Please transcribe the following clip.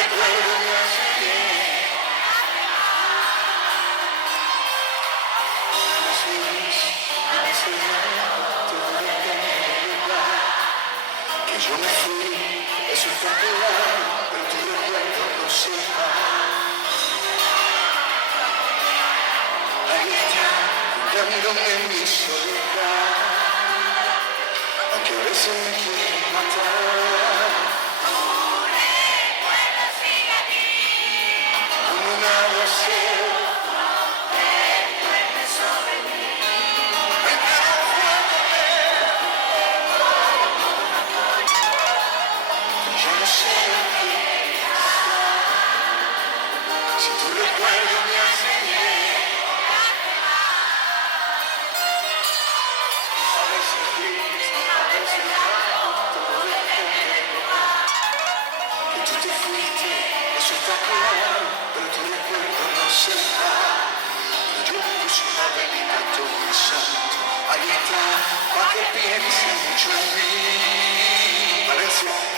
recuerdo me hace bien. A veces no, todo depende del lugar. Que yo me fui, eso está claro, pero tu recuerdo no se va. Ahí está, jugándome en mi soledad, aunque a veces me quiere matar. Como un aguacero, me quedo fuerte. Yo no sé qué hacer, si tu recuerdo me hace bien. A veces gris, a veces blanco, todo depende del lugar. Que tú te fuiste, eso está claro, pero tu recuerdo no se va. Pero yo puse una velita todo mi santo, ahí está, para que pienses mucho en mí. Valencia.